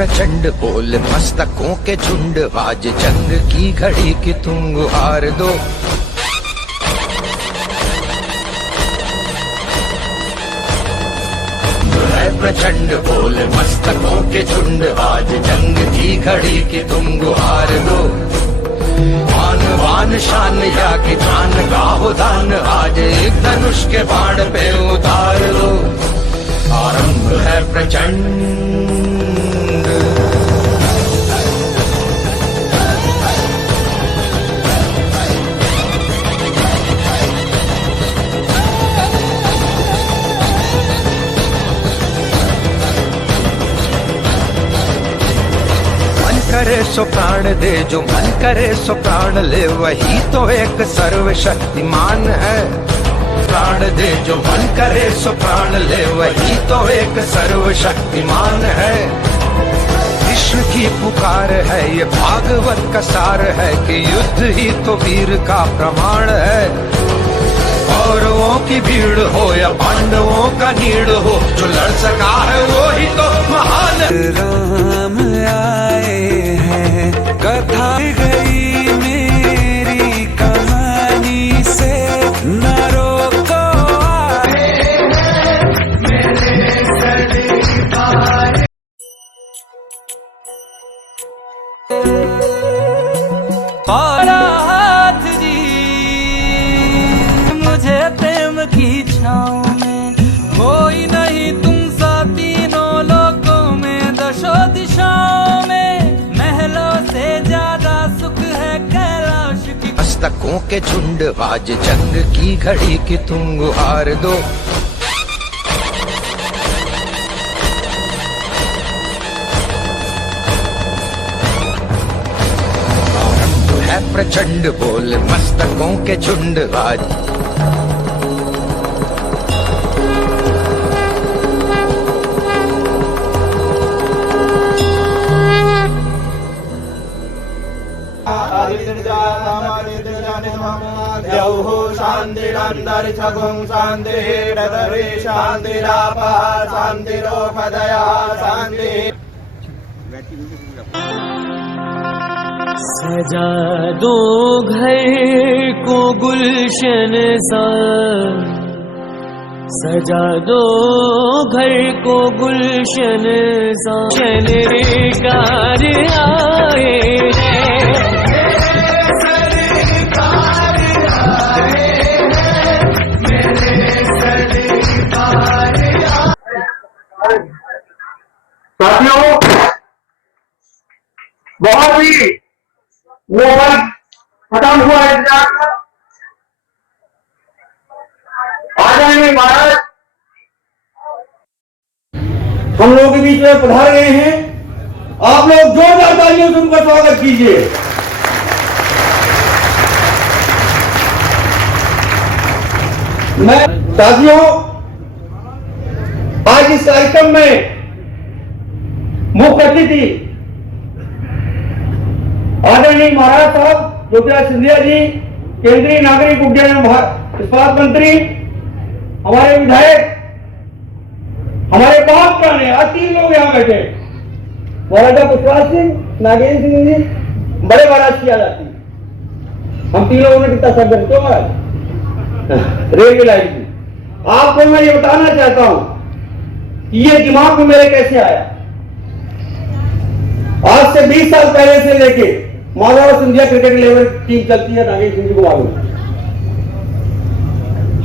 प्रचंड बोल मस्तकों के झुंड, आज जंग की घड़ी की तुम गुहार दो। प्रचंड बोल मस्तकों के झुंड, आज जंग की घड़ी की तुम गुहार दो। मान वान शान या कि जान का हो दान, आज एक धनुष के बाण पे उतार लो। आरंभ है प्रचंड। करे सो प्राण दे, जो मन करे सो प्राण ले, वही तो एक सर्वशक्तिमान है। प्राण दे जो मन करे सो प्राण ले, वही तो एक सर्वशक्तिमान है। विश्व की पुकार है, ये भागवत का सार है कि युद्ध ही तो वीर का प्रमाण है। कौरवों की भीड़ हो या पांडवों का नीड़ हो, जो लड़ सका है वो ही तो महान। राम आए हैं, कथा गई मेरी कहानी से, न रोको मेरे सरदार। हाथ जी मुझे प्रेम की छाँव में, कोई नहीं तुम सा तीनों लोकों में, दशो दिशाओं में, महलों से ज्यादा सुख है कैलाश की। मस्तकों के झुंड, आज जंग की घड़ी की तुम गुहार दो। है प्रचंड बोल मस्तकों के झुंड, आज शांतिरंतरिक्षगुं शांतिरदरे शांतिरापः शांतिरोपदया शांति। सजा दो घर को गुलशन सा, सजा दो घर को गुलशन सा, सरकार आए हैं। साथियों, बहुत ही वो वक्त खत्म हुआ है। आदरणीय महाराज हम लोगों के बीच में पधार गए हैं। आप लोग जोरदार तालियों से उनका स्वागत कीजिए। मैं साथियों, आज इस कार्यक्रम में मुख्य अतिथि आदरणीय महाराज साहब ज्योतिराज सिंधिया जी, केंद्रीय नागरिक उड्डयन इस्पात मंत्री, हमारे विधायक, हमारे 5 प्राण, आज 3 लोग यहाँ बैठे, महाराजा पुष्पराज सिंह, नागेंद्र सिंह जी, बड़े महाराज की आ जाती। हम 3 लोगों ने कितना सर्जन क्यों महाराज रेलवे लाइन की। आपको मैं ये बताना चाहता हूं कि ये दिमाग में मेरे कैसे आया। आज से 20 साल पहले से लेके Madhav Scindia cricket level team चलती है, नागेंद्र सिंह जी को मालूम।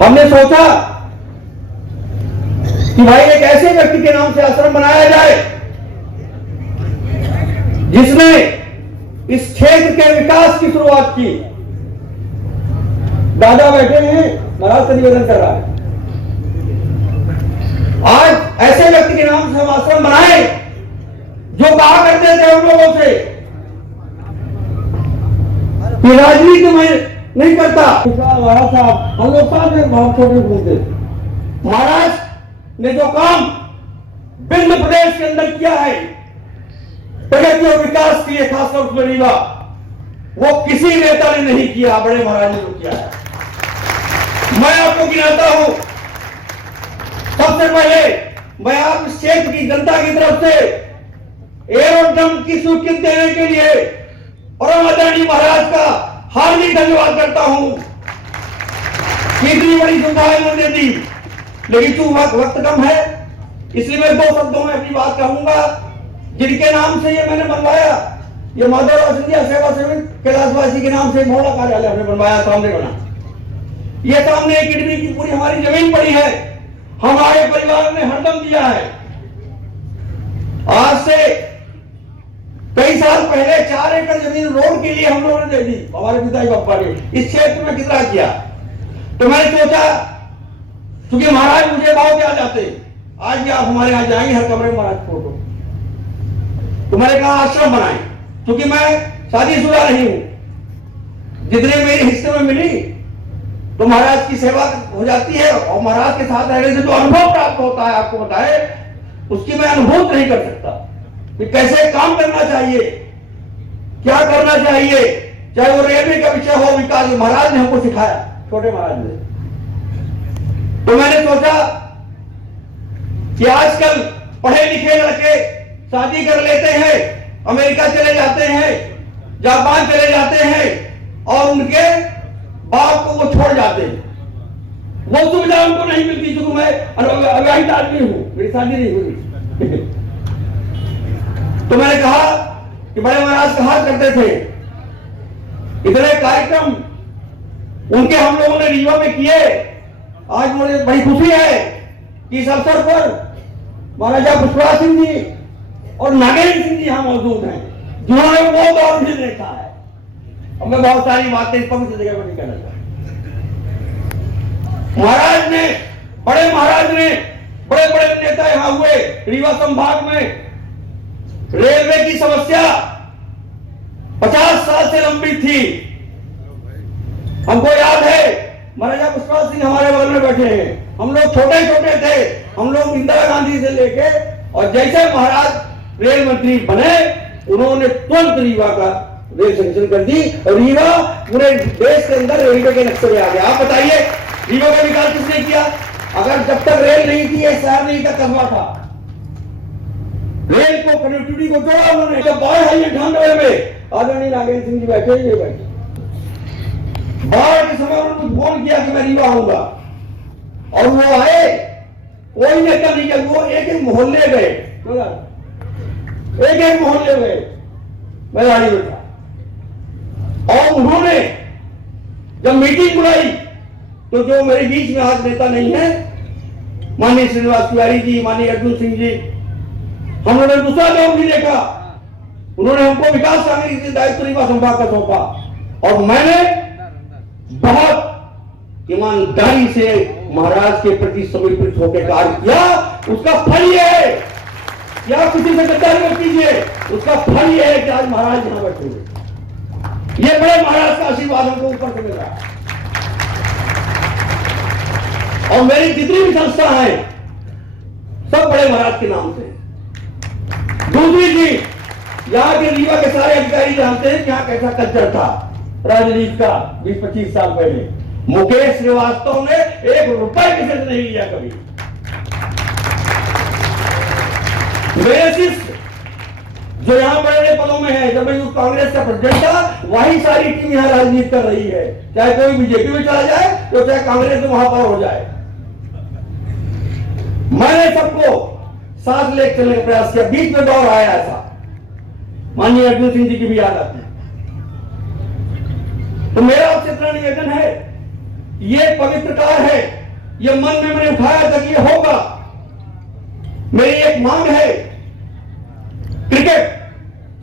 हमने सोचा कि भाई एक ऐसे व्यक्ति के नाम से आश्रम बनाया जाए जिसने इस क्षेत्र के विकास की शुरुआत की। दादा बैठे हैं, महाराज से निवेदन कर रहा है, आज ऐसे व्यक्ति के नाम से हम आश्रम बनाए जो कहा करते थे हम लोगों से कि राजनीति में नहीं करता। महाराज साहब हम लोग साथ में बहुत छोटे बोलते, महाराज ने जो काम विंध्य प्रदेश के अंदर किया है प्रगति और विकास के लिए, खासतौर उसमें रीवा, वो किसी नेता ने नहीं किया, बड़े महाराज ने जो किया है। मैं आपको गिनाता हूं। सबसे पहले मैं आप इस क्षेत्र की जनता की तरफ से एरोड्रम की स्वीकृति देने के लिए परम आदरणीय महाराज का हार्दिक धन्यवाद करता हूं। इतनी बड़ी सुविधाएं उन्होंने दी, लेकिन चूंकि वक्त कम है इसलिए मैं 2 शब्दों में अपनी बात कहूंगा। जिनके नाम से ये मैंने बनवाया, ये माधवराव सिंधिया सेवा समिति कैलाशवासी के नाम से मोहल्ला कार्यालय हमने बनवाया, सामने बना। ये सामने 1 किडनी की पूरी हमारी जमीन पड़ी है, हमारे परिवार ने हरदम दिया है। आज से कई साल पहले 4 एकड़ जमीन रोड के लिए हम लोगों ने दे दी, हमारे पिताजी बापा ने। इस क्षेत्र में कितना किया, तो मैंने सोचा क्योंकि महाराज मुझे भाव क्या जाते, आज भी आप हमारे यहाँ जाएंगे हर कमरे में महाराज फोटो, तो मैंने कहा आश्रम बनाए। क्योंकि मैं शादीशुदा नहीं हूं, जितने मेरे हिस्से में मिली तो महाराज की सेवा हो जाती है, और महाराज के साथ रहने से जो अनुभव प्राप्त होता है, आपको बताए, उसकी मैं अनुभूत नहीं कर सकता कि कैसे काम करना चाहिए, क्या करना चाहिए। चाहे वो रेलवे का विषय हो, विकास, महाराज ने हमको सिखाया, छोटे महाराज ने। तो मैंने सोचा कि आजकल पढ़े लिखे लड़के शादी कर लेते हैं, अमेरिका चले जाते हैं, जापान चले जाते हैं, और उनके बाप को वो छोड़ जाते हैं। वो सुविधा उनको नहीं मिलती, क्योंकि मैं अविवाहित आदमी हूं, मेरी शादी नहीं हुई। तो मैंने कहा कि बड़े महाराज कहा करते थे, इतने कार्यक्रम उनके हम लोगों ने रीवा में किए। आज मुझे बड़ी खुशी है कि इस अवसर पर महाराजा पुष्पराज सिंह जी और नागेंद्र सिंह जी यहां मौजूद हैं, जिन्होंने वो दौर भी देखा है। अब मैं बहुत सारी बातें इस पवित्र जगह पर नहीं कहना चाहता। महाराज ने, बड़े महाराज ने, बड़े बड़े नेता यहां हुए। रीवा संभाग में रेलवे की समस्या 50 साल से लंबी थी। हमको याद है, महाराजा पुष्पराज सिंह हमारे बगल में बैठे हैं, हम लोग छोटे छोटे थे, हम लोग इंदिरा गांधी से लेके, और जैसे महाराज रेल मंत्री बने, उन्होंने तुरंत रीवा का रेल सेंक्शन कर दी, और रीवा पूरे देश के अंदर रेलवे के नक्शे में आ गया। आप बताइए, रीवा का विकास किसने किया? अगर जब तक रेल नहीं थी, ये शहर नहीं था, कस्बा था। रेल को, कनेक्टिविटी को जोड़ा उन्होंने। जब बाढ़ आई 98 में, आदरणीय नागेंद्र सिंह जी बैठे, ये बैठे, बाढ़ के समय उन्होंने फोन किया कि मैं रीवा आऊंगा, और वो आए। कोई नेता नहीं किया, वो एक एक मोहल्ले गए, एक एक मोहल्ले गए, मैं गाड़ी में था, और उन्होंने जब मीटिंग बुलाई, तो जो मेरे बीच में आज नेता नहीं है, माननीय श्रीनिवास तिवारी जी, माननीय अर्जुन सिंह जी, हम लोगों ने दूसरा लोग भी देखा। उन्होंने हमको विकास कांग्रेस के दायित्व रीवा संभाग का सौंपा, और मैंने बहुत ईमानदारी से महाराज के प्रति समर्पित होकर कार्य किया। उसका फल ये है कि आप किसी से गद्दारी मत कीजिए, उसका फल ये है कि आज महाराज यहां बैठे हुए। ये बड़े महाराज का आशीर्वाद हमको ऊपर से मिल रहा है। और मेरी जितनी भी संस्था है, सब बड़े महाराज के नाम से। दूसरी चीज, यहाँ के रीवा के सारे अधिकारी जानते हैं कि यहाँ कैसा कल्चर था राजनीति का 20-25 साल पहले। मुकेश श्रीवास्तव ने 1 रुपए किसी से नहीं लिया कभी। मेरे शिष्य जो यहाँ बड़े बड़े पदों में है, जब मैं यूथ कांग्रेस का प्रेसिडेंट था, वही सारी टीम यहाँ राजनीति कर रही है। चाहे कोई बीजेपी में चला जाए, तो चाहे कांग्रेस में वहां पर हो जाए। मैंने सबको साथ लेकर चलने का प्रयास किया। बीच में दौर आया ऐसा, माननीय अर्जुन सिंह जी की भी याद आती है। तो मेरा आपसे इतना निवेदन है, ये पवित्र कार्य है, ये मन में मैंने उठाया था कि ये होगा। मेरी एक मांग है, क्रिकेट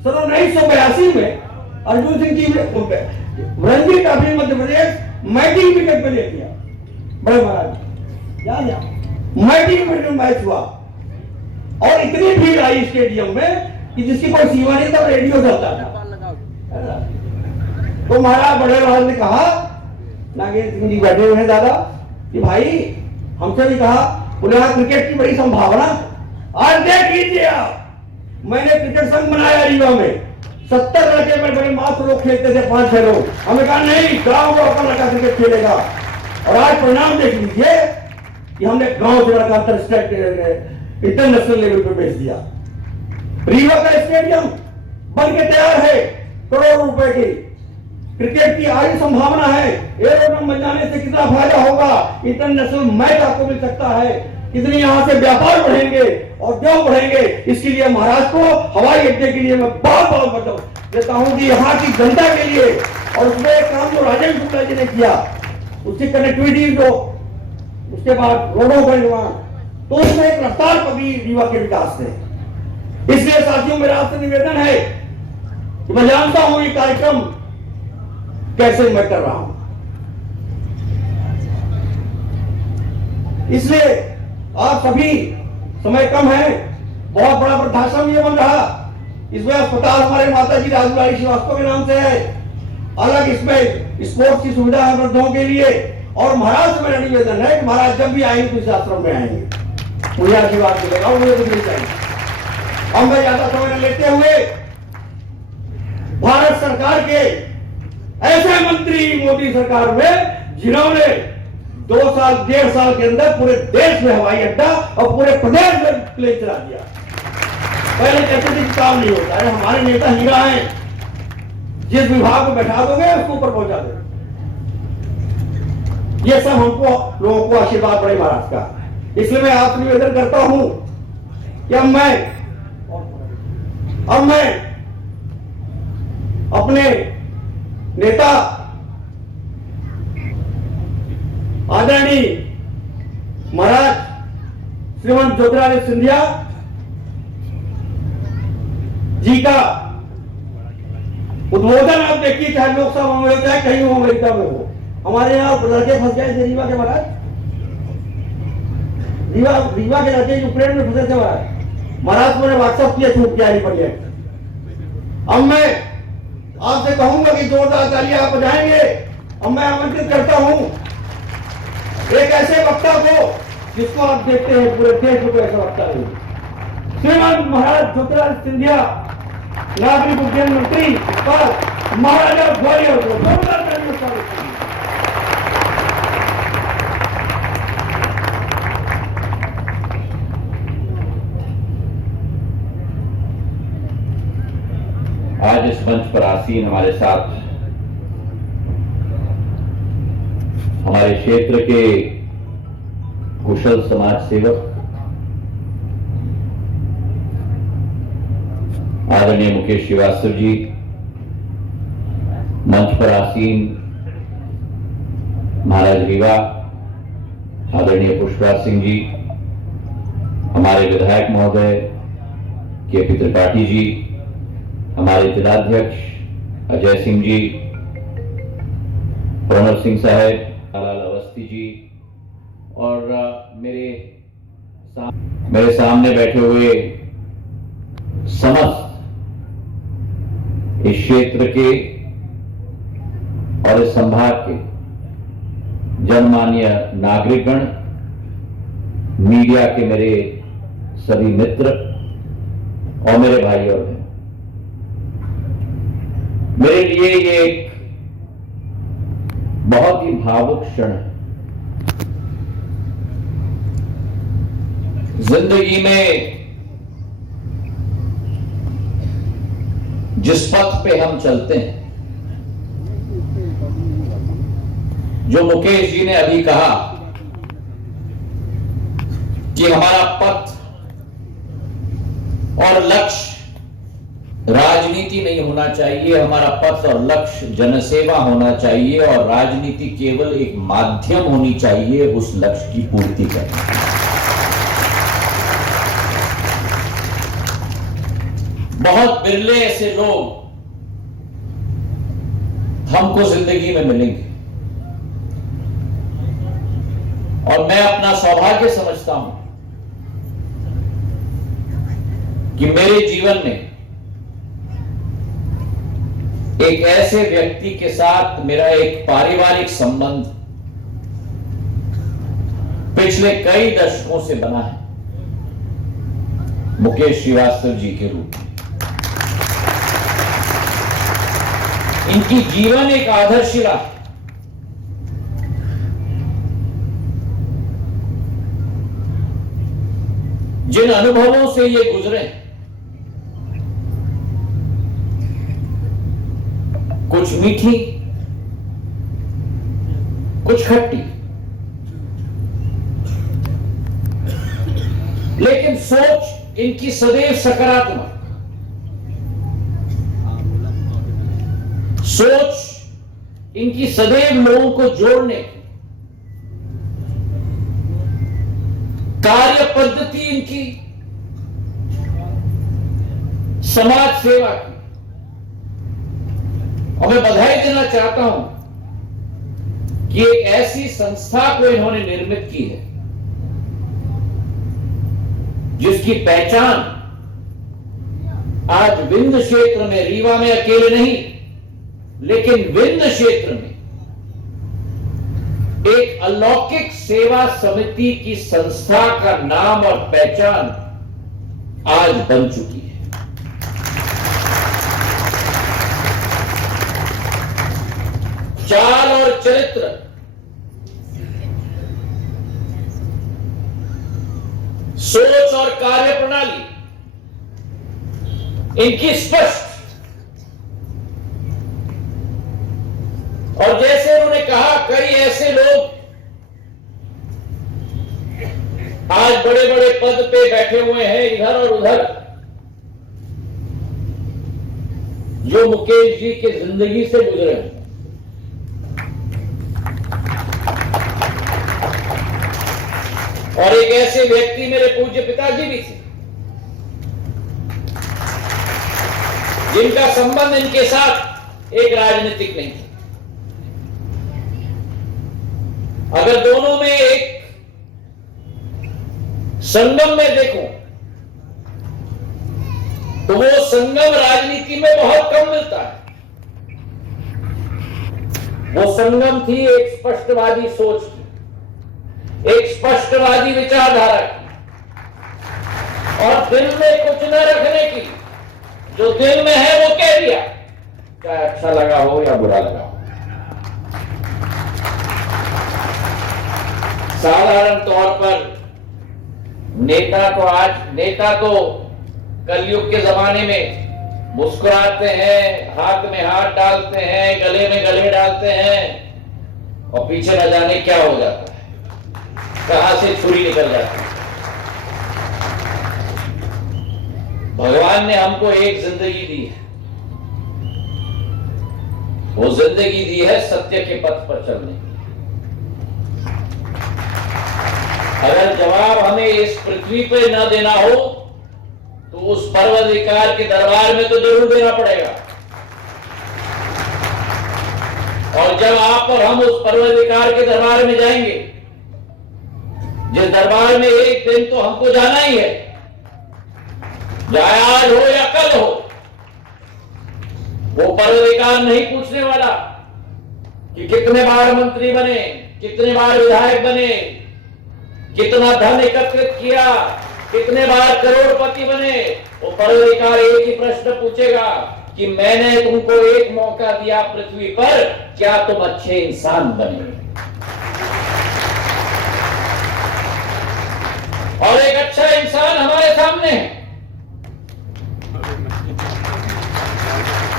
सन 1982 में अर्जुन सिंह जी ने Ranji trophy Madhya Pradesh matting wicket पे ले दिया। बड़े महाराज याद, मैटिंग विकेट में मैच हुआ, और इतनी भीड़ आई स्टेडियम में कि जिसकी कोई सीमा नहीं था, रेडियो चलता था। तो महाराज, बड़े महाराज ने कहा, नागेंद्र सिंह जी बैठे हुए हैं दादा, कि भाई हमसे भी कहा, बोले हाँ क्रिकेट की बड़ी संभावना, आज देख लीजिए आप, मैंने क्रिकेट संघ बनाया रीवा में। 70 लड़के बड़े बड़े मात्र लोग खेलते थे, 5-6 लोग। हमें कहा नहीं, गांव में अपना लड़का क्रिकेट खेलेगा, और आज परिणाम देख लीजिए कि हमने गांव से लड़का इंटरनेशनल लेवल पर भेज दिया। रीवा का स्टेडियम बन के तैयार है, करोड़ों रुपए की। क्रिकेट की आयु संभावना है, एरोड्रम बन जाने से कितना फायदा होगा, इंटरनेशनल मैच आपको मिल सकता है, कितने यहां से व्यापार बढ़ेंगे और क्यों बढ़ेंगे। इसके लिए महाराष्ट्र को हवाई अड्डे के लिए मैं बहुत बहुत बधाई देता हूं कि यहाँ की जनता के लिए। और उसमें एक काम जो राजेंद्र शुक्ला जी ने किया, उसकी कनेक्टिविटी जो, उसके बाद रोडों का निर्माण, तो उसमें एक रफ्तार पकड़ी रीवा के विकास से। इसलिए साथियों मेरा आपसे निवेदन है कि मैं जानता हूं ये कार्यक्रम कैसे मैं कर रहा हूं, इसलिए आप सभी, समय कम है, बहुत बड़ा वृद्धाश्रम ये बन रहा, इसमें अस्पताल हमारे माता जी राजूरानी श्रीवास्तव के नाम से है, अलग इसमें स्पोर्ट्स की सुविधा है वृद्धों के लिए। और महाराज से मेरा निवेदन है कि महाराज जब भी आएंगे तो इस आश्रम में आएंगे, मुझे आशीर्वाद मिलेगा, मुझे तो मिल जाएगी। अब मैं ज्यादा समय न लेते हुए भारत सरकार के ऐसे मंत्री मोदी सरकार में जिन्होंने 2 साल 1.5 साल के अंदर पूरे देश में हवाई अड्डा और पूरे प्रदेश में प्लेन चला दिया। पहले कहते थे काम नहीं होता है, हमारे नेता हीरा हैं, जिस विभाग को बैठा दोगे उसको ऊपर पहुंचा दो। ये सब हमको लोगों को आशीर्वाद पड़े महाराज का। इसलिए मैं आपसे निवेदन करता हूं कि अब मैं अपने नेता आदरणीय महाराज श्रीमंत ज्योतिरादित्य सिंधिया जी का उद्बोधन आप देखिए, चाहे लोकसभा में हो चाहे कहीं हो, अमेरिका में हो। हमारे यहाँ लड़के फंस गए थे रीवा के महाराज, रीवा के लड़के यूक्रेन में फंसे थे महाराज को व्हाट्सएप किया, छूट के आई पड़ी। अब मैं आपसे कहूंगा कि जोरदार तालियां आप बजाएंगे। अब मैं आमंत्रित करता हूं एक ऐसे वक्ता को जिसको आप देखते हैं पूरे देश में ऐसा वक्ता नहीं, श्रीमान महाराज ज्योतिरादित्य सिंधिया, नागरिक उड्डयन मंत्री पर महाराजा ग्वालियर को जोरदार तालियों से स्वागत करें। आज इस मंच पर आसीन हमारे साथ हमारे क्षेत्र के कुशल समाज सेवक आदरणीय मुकेश श्रीवास्तव जी, मंच पर आसीन महाराज रीवा आदरणीय पुष्पराज सिंह जी, हमारे विधायक महोदय के.पी. त्रिपाठी जी, हमारे जिलाध्यक्ष अजय सिंह जी, प्रणव सिंह साहब, लाल अवस्थी जी, और मेरे सामने बैठे हुए समस्त इस क्षेत्र के और इस संभाग के जनमान्य नागरिकगण, मीडिया के मेरे सभी मित्र और मेरे भाई और बहन, मेरे लिए ये एक बहुत ही भावुक क्षण है। जिंदगी में जिस पथ पे हम चलते हैं, जो मुकेश जी ने अभी कहा कि हमारा पथ और लक्ष्य राजनीति नहीं होना चाहिए, हमारा पथ और लक्ष्य जनसेवा होना चाहिए, और राजनीति केवल एक माध्यम होनी चाहिए उस लक्ष्य की पूर्ति करने। बहुत बिरले ऐसे लोग हमको जिंदगी में मिलेंगे, और मैं अपना सौभाग्य समझता हूं कि मेरे जीवन में एक ऐसे व्यक्ति के साथ मेरा एक पारिवारिक संबंध पिछले कई दशकों से बना है, मुकेश श्रीवास्तव जी के रूप में। इनकी जीवन एक आदर्शिला है। जिन अनुभवों से ये गुजरे कुछ मीठी, कुछ खट्टी, लेकिन सोच इनकी सदैव सकारात्मक, सोच इनकी सदैव लोगों को जोड़ने की, कार्य पद्धति इनकी समाज सेवा की। और मैं बधाई देना चाहता हूं कि एक ऐसी संस्था को इन्होंने निर्मित की है जिसकी पहचान आज विंध्य क्षेत्र में, रीवा में अकेले नहीं, लेकिन विंध्य क्षेत्र में एक अलौकिक सेवा समिति की संस्था का नाम और पहचान आज बन चुकी है। चाल और चरित्र, सोच और कार्य प्रणाली इनकी स्पष्ट, और जैसे उन्होंने कहा, कई ऐसे लोग आज बड़े बड़े पद पे बैठे हुए हैं इधर और उधर, जो मुकेश जी की जिंदगी से गुजरे हैं। और एक ऐसे व्यक्ति मेरे पूज्य पिताजी भी थे जिनका संबंध इनके साथ एक राजनीतिक नहीं था। अगर दोनों में एक संगम में देखूं तो वो संगम राजनीति में बहुत कम मिलता है। वो संगम थी एक स्पष्टवादी सोच की, एक स्पष्टवादी विचारधारा की, और दिल में कुछ न रखने की। जो दिल में है वो कह दिया, चाहे अच्छा लगा हो या बुरा लगा हो। साधारण तौर पर नेता तो कलयुग के जमाने में मुस्कुराते हैं, हाथ में हाथ डालते हैं, गले में गले डालते हैं, और पीछे न जाने क्या हो जाता है, कहां से छुरी निकल जाती है। भगवान ने हमको एक जिंदगी दी है, वो जिंदगी दी है सत्य के पथ पर चलने की। अगर जवाब हमें इस पृथ्वी पे न देना हो तो उस पर्वताधिकार के दरबार में तो जरूर देना पड़ेगा। और जब आप और हम उस पर्वताधिकार के दरबार में जाएंगे, जिस दरबार में एक दिन तो हमको जाना ही है, चाहे आज हो या कल हो, वो पर्वताधिकार नहीं पूछने वाला कि कितने बार मंत्री बने, कितने बार विधायक बने, कितना धन एकत्रित किया, कितने बार करोड़पति बने। वो पर्वताधिकार एक ही प्रश्न पूछेगा कि मैंने तुमको एक मौका दिया पृथ्वी पर, क्या तुम अच्छे इंसान बने। और एक अच्छा इंसान हमारे सामने है,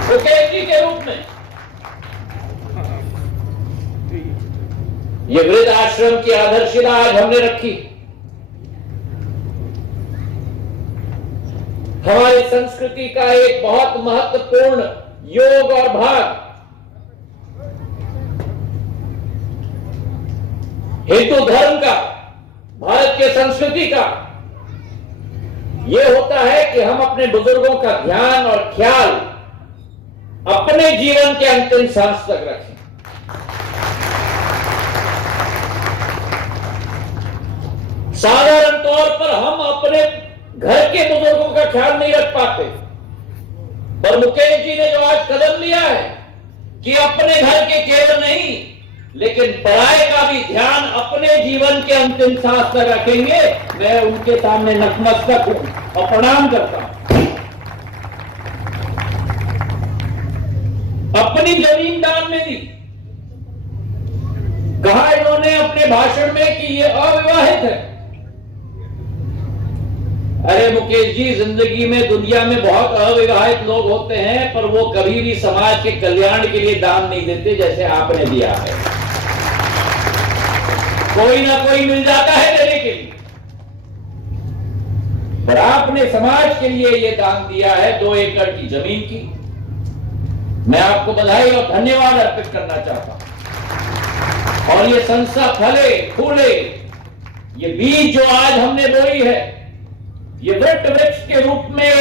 मुकेश जी के रूप में। ये वृद्ध आश्रम की आदर्शिता आज हमने रखी। हमारी संस्कृति का एक बहुत महत्वपूर्ण योग और भाग हिंदू धर्म का, भारत के संस्कृति का यह होता है कि हम अपने बुजुर्गों का ध्यान और ख्याल अपने जीवन के अंतिम सांस तक रखें। साधारण तौर पर हम अपने घर के बुजुर्गों का ख्याल नहीं रख पाते, पर मुकेश जी ने जो आज कदम लिया है कि अपने घर के केवल नहीं लेकिन पराये का भी ध्यान अपने जीवन के अंतिम सांस तक रखेंगे, मैं उनके सामने नतमस्तक हूं और प्रणाम करता हूं। अपनी जमीन दान में दी। कहा इन्होंने अपने भाषण में कि ये अविवाहित है, अरे मुकेश जी, जिंदगी में दुनिया में बहुत अविवाहित लोग होते हैं, पर वो कभी भी समाज के कल्याण के लिए दान नहीं देते जैसे आपने दिया है। कोई ना कोई मिल जाता है देने के लिए, पर आपने समाज के लिए ये दान दिया है 2 एकड़ की जमीन की। मैं आपको बधाई और धन्यवाद अर्पित करना चाहता हूं। और ये संस्था फले फूले, ये बीज जो आज हमने बोई है, ये वृक्ष वृक्ष के रूप में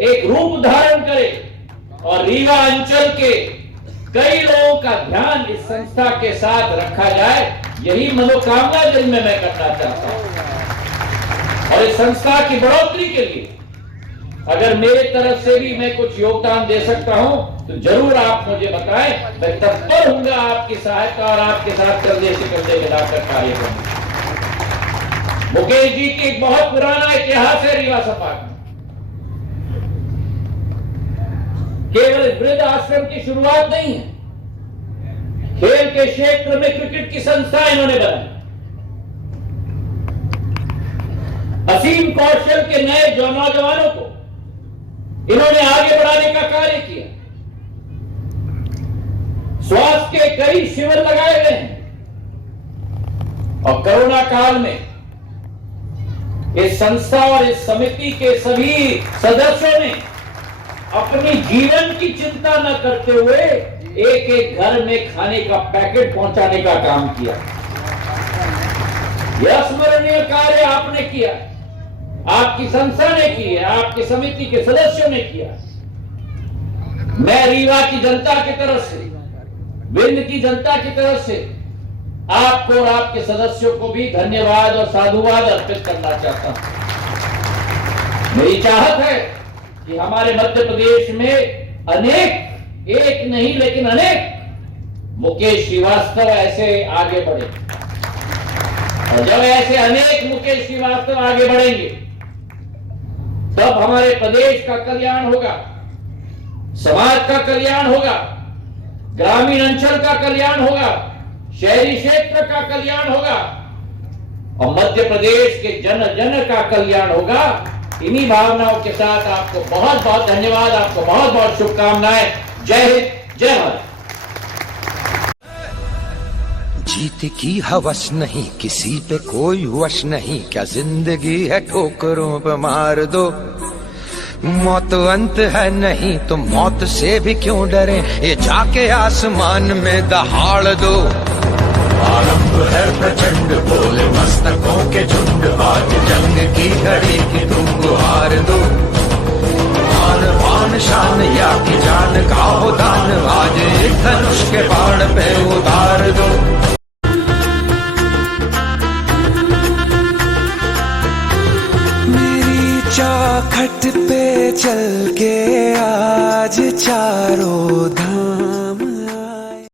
एक रूप धारण करे और रीवा अंचल के कई लोगों का ध्यान इस संस्था के साथ रखा जाए, यही मनोकामना दिल में मैं करना चाहता हूं। और इस संस्था की बढ़ोतरी के लिए अगर मेरे तरफ से भी मैं कुछ योगदान दे सकता हूं तो जरूर आप मुझे बताएं। मैं तत्पर हूंगा आपकी सहायता और आपके साथ कंधे से कंधे मिलाकर कार्य करने। मुकेश जी की एक बहुत पुराना इतिहास है रीवा सपा में। केवल वृद्ध आश्रम की शुरुआत नहीं है, खेल के क्षेत्र में क्रिकेट की संस्था इन्होंने बनाई, असीम कौशल के नए नौजवानों को इन्होंने आगे बढ़ाने का कार्य किया। स्वास्थ्य के कई शिविर लगाए गए हैं और कोरोना काल में इस संस्था और इस समिति के सभी सदस्यों ने अपनी जीवन की चिंता न करते हुए एक एक घर में खाने का पैकेट पहुंचाने का काम किया। यह स्मरणीय कार्य आपने किया, आपकी संस्था ने की है, आपकी समिति के सदस्यों ने किया। मैं रीवा की जनता की तरफ से, विंध्य की जनता की तरफ से आपको और आपके सदस्यों को भी धन्यवाद और साधुवाद अर्पित करना चाहता हूं। मेरी चाहत है कि हमारे मध्य प्रदेश में अनेक, एक नहीं लेकिन अनेक मुकेश श्रीवास्तव ऐसे आगे बढ़े। और जब ऐसे अनेक मुकेश श्रीवास्तव आगे बढ़ेंगे तब हमारे प्रदेश का कल्याण होगा, समाज का कल्याण होगा, ग्रामीण अंचल का कल्याण होगा, शहरी क्षेत्र का कल्याण होगा और मध्य प्रदेश के जन जन का कल्याण होगा। इन्हीं भावनाओं के साथ आपको बहुत बहुत धन्यवाद, आपको बहुत बहुत शुभकामनाएं। जय हिंद, जय भारत। जीत की हवस नहीं, किसी पे कोई वश नहीं, क्या जिंदगी है ठोकरों पे मार दो। मौत अंत है नहीं तो मौत से भी क्यों डरे, ये जाके आसमान में दहाड़ दो। आरंभ है प्रचंड बोले मस्तकों के झुंड, आज जंग की घड़ी की तुम गुहार दो। आन बान शान या की जान का हो दान, आज धनुष के बाण पे उतार